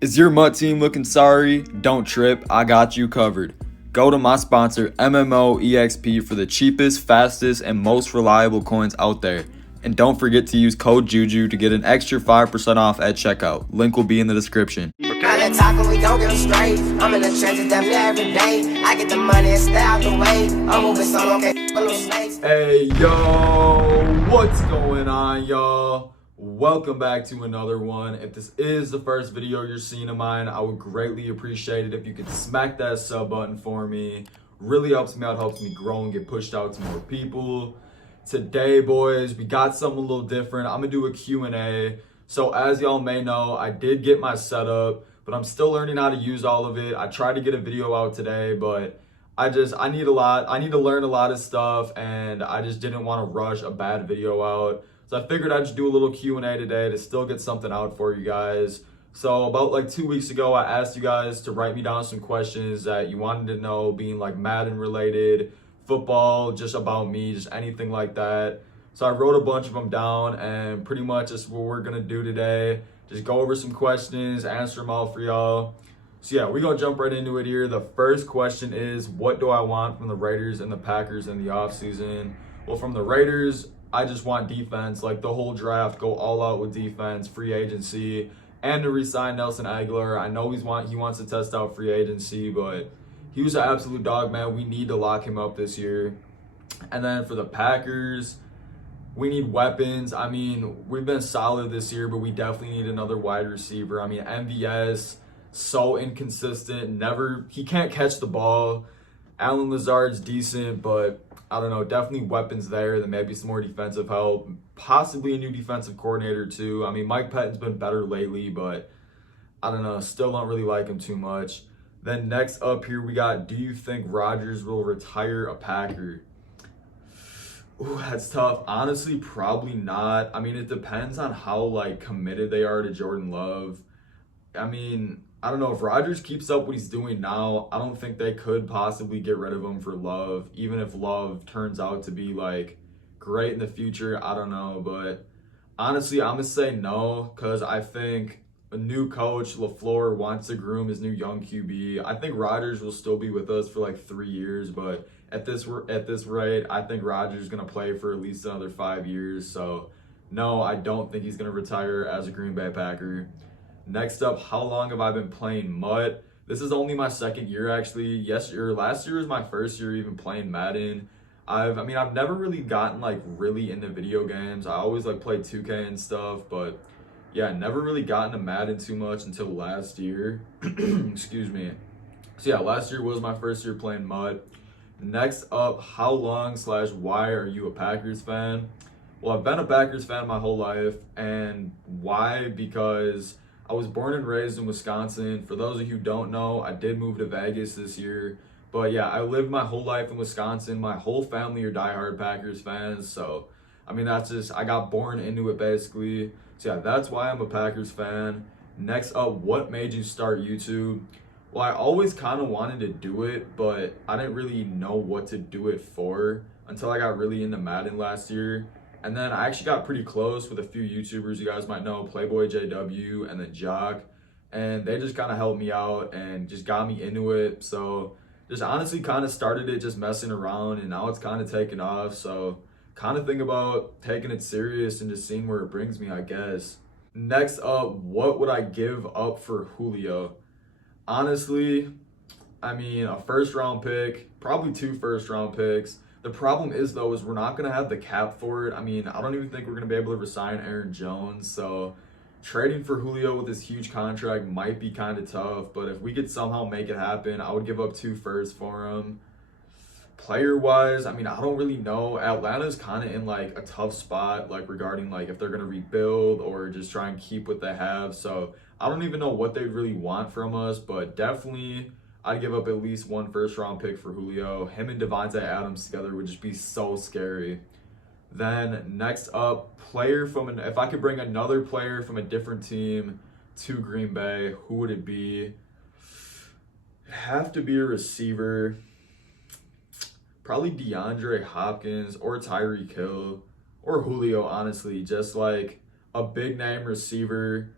Is your MUT team looking sorry? Don't trip, I got you covered. Go to my sponsor MMOEXP for the cheapest, fastest, and most reliable coins out there. And don't forget to use code JUJU to get an extra 5% off at checkout. Link will be in the description. I talk we don't get them straight. I'm in the trenches definitely every day. I get the money and stay out the way. I'm moving solo, okay, little snakes. Hey yo, what's going on, y'all? Welcome back to another one. If this is the first video you're seeing of mine, I would greatly appreciate it if you could smack that sub button for me. Really helps me out, helps me grow and get pushed out to more people. Today, boys, we got something a little different. I'm gonna do a Q&A. So as y'all may know, I did get my setup, but I'm still learning how to use all of it. I tried to get a video out today, but I need to learn a lot of stuff, and I just didn't want to rush a bad video out. So I figured I'd just do a little Q&A today to still get something out for you guys. So about like 2 weeks ago, I asked you guys to write me down some questions that you wanted to know, being like Madden related, football, just about me, just anything like that. So I wrote a bunch of them down, and pretty much that's what we're gonna do today. Just go over some questions, answer them all for y'all. So yeah, we're gonna jump right into it here. The first question is, what do I want from the Raiders and the Packers in the offseason? Well, from the Raiders, I just want defense, like the whole draft, go all out with defense, free agency, and to re-sign Nelson Aguilar. I know he wants to test out free agency, but he was an absolute dog, man. We need to lock him up this year. And then for the Packers, we need weapons. I mean, we've been solid this year, but we definitely need another wide receiver. I mean, MVS, so inconsistent. He can't catch the ball. Allen Lazard's decent, but I don't know, definitely weapons there. Then maybe some more defensive help, possibly a new defensive coordinator too. I mean, Mike Pettine's been better lately, but I don't know, still don't really like him too much. Then next up here, we got, do you think Rodgers will retire a Packer? Ooh, that's tough. Honestly, probably not. I mean, it depends on how like committed they are to Jordan Love. I mean, I don't know, if Rodgers keeps up what he's doing now, I don't think they could possibly get rid of him for Love, even if Love turns out to be like great in the future. I don't know, but honestly, I'm gonna say no, because I think a new coach, LaFleur, wants to groom his new young QB. I think Rodgers will still be with us for like 3 years, but at this rate, I think Rodgers is gonna play for at least another 5 years. So no, I don't think he's gonna retire as a Green Bay Packer. Next up, how long have I been playing MUT? This is only my second year, actually. Last year was my first year even playing Madden. I've never really gotten like really into video games. I always like played 2K and stuff, but yeah, never really gotten to Madden too much until last year. Excuse me. So yeah, last year was my first year playing MUT. Next up, how long/why are you a Packers fan? Well, I've been a Packers fan my whole life, and why? Because I was born and raised in Wisconsin. For those of you who don't know, I did move to Vegas this year. But yeah, I lived my whole life in Wisconsin. My whole family are diehard Packers fans. So, I mean, I got born into it basically. So yeah, that's why I'm a Packers fan. Next up, what made you start YouTube? Well, I always kind of wanted to do it, but I didn't really know what to do it for until I got really into Madden last year. And then I actually got pretty close with a few YouTubers you guys might know, Playboy JW and then Jock. And they just kind of helped me out and just got me into it. So just honestly kind of started it just messing around, and now it's kind of taken off. So kind of think about taking it serious and just seeing where it brings me, I guess. Next up, what would I give up for Julio? Honestly, I mean, a first round pick, probably 2 first round picks. The problem is we're not going to have the cap for it. I mean, I don't even think we're going to be able to resign Aaron Jones. So trading for Julio with this huge contract might be kind of tough. But if we could somehow make it happen, I would give up 2 firsts for him. Player-wise, I mean, I don't really know. Atlanta's kind of in like a tough spot, like regarding like if they're going to rebuild or just try and keep what they have. So I don't even know what they really want from us, but definitely I'd give up at least 1 first-round pick for Julio. Him and Devontae Adams together would just be so scary. Then next up, if I could bring another player from a different team to Green Bay, who would it be? It'd have to be a receiver. Probably DeAndre Hopkins or Tyreek Hill or Julio, honestly. Just like a big-name receiver.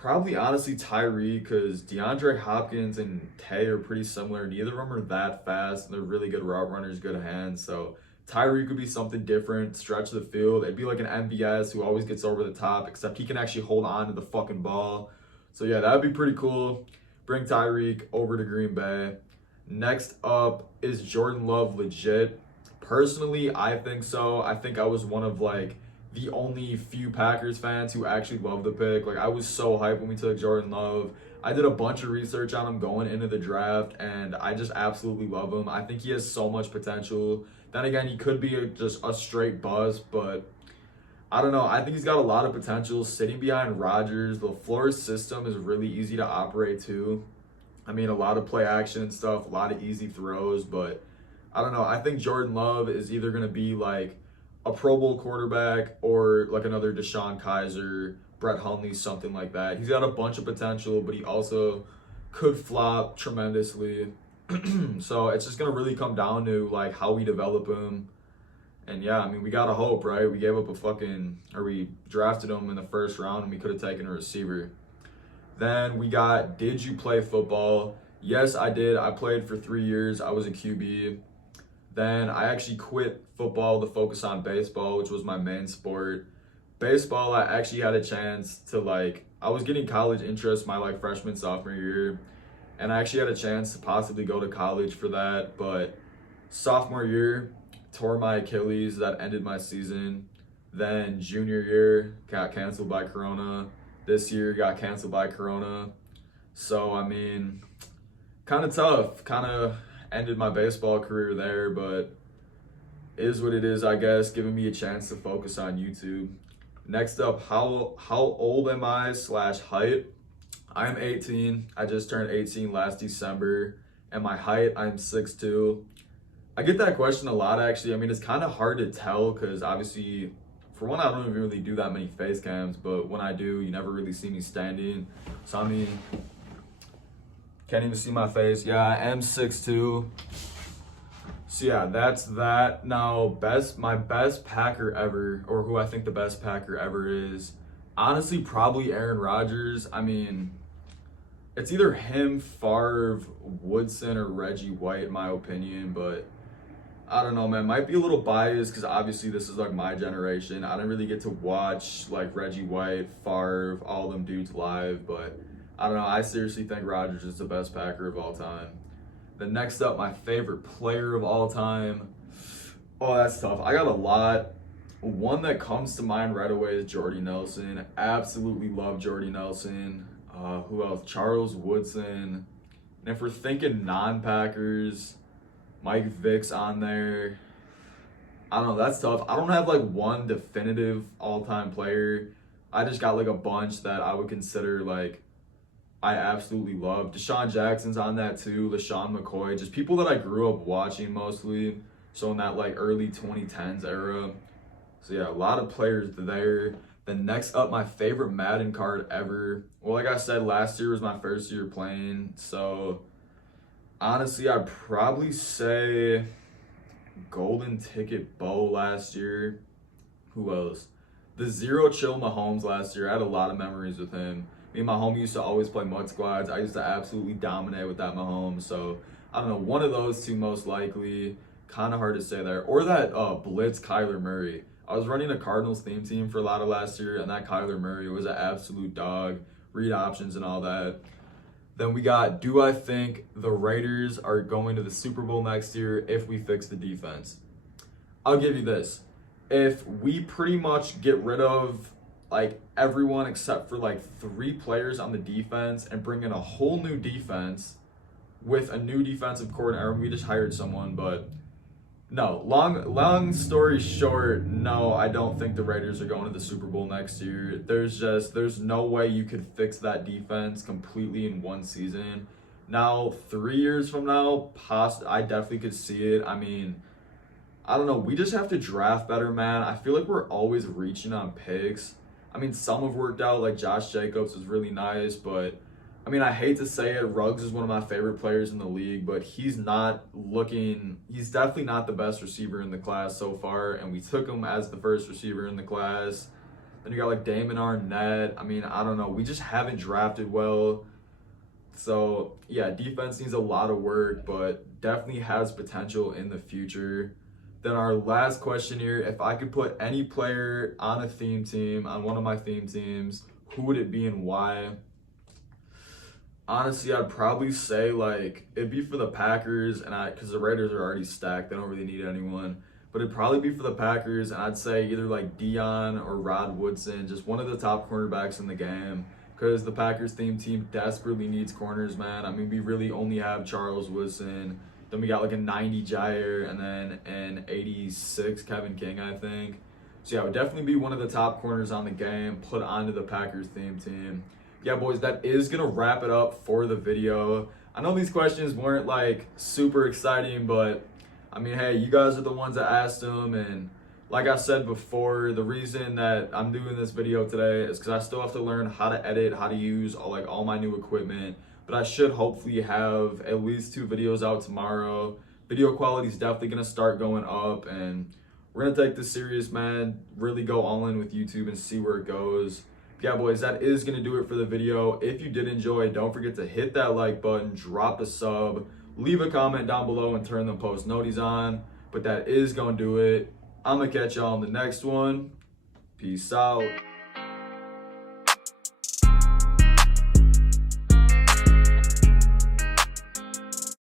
Probably honestly Tyree, because DeAndre Hopkins and Tay are pretty similar. Neither of them are that fast, and they're really good route runners, good hands. So Tyree could be something different, stretch the field. It'd be like an MVS who always gets over the top, except he can actually hold on to the fucking ball. So yeah, that'd be pretty cool. Bring Tyreek over to Green Bay. Next up, is Jordan Love legit? Personally, I think so. I think I was one of like the only few Packers fans who actually loved the pick. Like, I was so hyped when we took Jordan Love. I did a bunch of research on him going into the draft, and I just absolutely love him. I think he has so much potential. Then again, he could be just a straight bust, but I don't know. I think he's got a lot of potential sitting behind Rodgers. The Flores system is really easy to operate too. I mean, a lot of play action and stuff, a lot of easy throws, but I don't know. I think Jordan Love is either going to be like a Pro Bowl quarterback or like another Deshaun Kaiser, Brett Hundley, something like that. He's got a bunch of potential, but he also could flop tremendously. So it's just going to really come down to like how we develop him. And yeah, I mean, we got to hope, right? We gave up we drafted him in the first round and we could have taken a receiver. Then we got, did you play football? Yes, I did. I played for 3 years. I was a QB. Then I actually quit football to focus on baseball, which was my main sport. Baseball, I actually had a chance to I was getting college interest my freshman, sophomore year. And I actually had a chance to possibly go to college for that. But sophomore year, tore my Achilles. That ended my season. Then junior year, got canceled by Corona. This year got canceled by Corona. So, I mean, kind of tough. Kind of ended my baseball career there, but is what it is, I guess, giving me a chance to focus on YouTube. Next up, how old am I / height? I'm 18. I just turned 18 last December. And my height, I'm 6'2". I get that question a lot, actually. I mean, it's kind of hard to tell because obviously, for one, I don't even really do that many face cams, but when I do, you never really see me standing. So, I mean, can't even see my face. Yeah, I am 6'2". So yeah, that's that. Now, my best Packer ever, or who I think the best Packer ever is, honestly, probably Aaron Rodgers. I mean, it's either him, Favre, Woodson, or Reggie White, in my opinion, but I don't know, man. Might be a little biased because obviously this is my generation. I didn't really get to watch Reggie White, Favre, all them dudes live, but I don't know. I seriously think Rodgers is the best Packer of all time. Then next up, my favorite player of all time. Oh, that's tough. I got a lot. One that comes to mind right away is Jordy Nelson. Absolutely love Jordy Nelson. Who else? Charles Woodson. And if we're thinking non-Packers, Mike Vick's on there. I don't know. That's tough. I don't have one definitive all-time player. I just got a bunch that I would consider I absolutely love. Deshaun Jackson's on that too. LaShawn McCoy. Just people that I grew up watching mostly. So in that early 2010s era. So yeah, a lot of players there. Then next up, my favorite Madden card ever. Well, like I said, last year was my first year playing. So honestly, I'd probably say Golden Ticket Bo last year. Who else? The Zero Chill Mahomes last year. I had a lot of memories with him. Me and my homie used to always play mud squads. I used to absolutely dominate with that Mahomes. So, I don't know, one of those two most likely. Kind of hard to say there. Or that Blitz Kyler Murray. I was running a Cardinals theme team for a lot of last year, and that Kyler Murray was an absolute dog. Read options and all that. Then we got, do I think the Raiders are going to the Super Bowl next year if we fix the defense? I'll give you this. If we pretty much get rid of everyone except for 3 players on the defense and bring in a whole new defense with a new defensive coordinator. We just hired someone, but no. Long story short, no, I don't think the Raiders are going to the Super Bowl next year. There's no way you could fix that defense completely in one season. Now, 3 years from now, I definitely could see it. I mean, I don't know. We just have to draft better, man. I feel like we're always reaching on picks. I mean, some have worked out, Josh Jacobs was really nice, but I mean, I hate to say it, Ruggs is one of my favorite players in the league, but he's definitely not the best receiver in the class so far, and we took him as the first receiver in the class. Then you got like Damon Arnett. I mean, I don't know. We just haven't drafted well. So yeah, defense needs a lot of work, but definitely has potential in the future. Then our last question here, if I could put any player on a theme team, on one of my theme teams, who would it be and why? Honestly, I'd probably say like it'd be for the Packers, and because the Raiders are already stacked, they don't really need anyone. But it'd probably be for the Packers, and I'd say either like Dion or Rod Woodson, just one of the top cornerbacks in the game. Because the Packers theme team desperately needs corners, man. I mean, we really only have Charles Woodson. Then we got like a 90 Jair, and then an 86 Kevin King, I think. So yeah, it would definitely be one of the top corners on the game, put onto the Packers theme team. Yeah, boys, that is going to wrap it up for the video. I know these questions weren't like super exciting, but I mean, hey, you guys are the ones that asked them. And like I said before, the reason that I'm doing this video today is because I still have to learn how to edit, how to use all my new equipment. But I should hopefully have at least 2 videos out tomorrow. Video quality is definitely going to start going up, and we're going to take this serious, man. Really go all in with YouTube and see where it goes. Yeah, boys, that is going to do it for the video. If you did enjoy, don't forget to hit that like button, drop a sub, leave a comment down below, and turn the post noties on. But that is going to do it. I'm going to catch y'all on the next one. Peace out.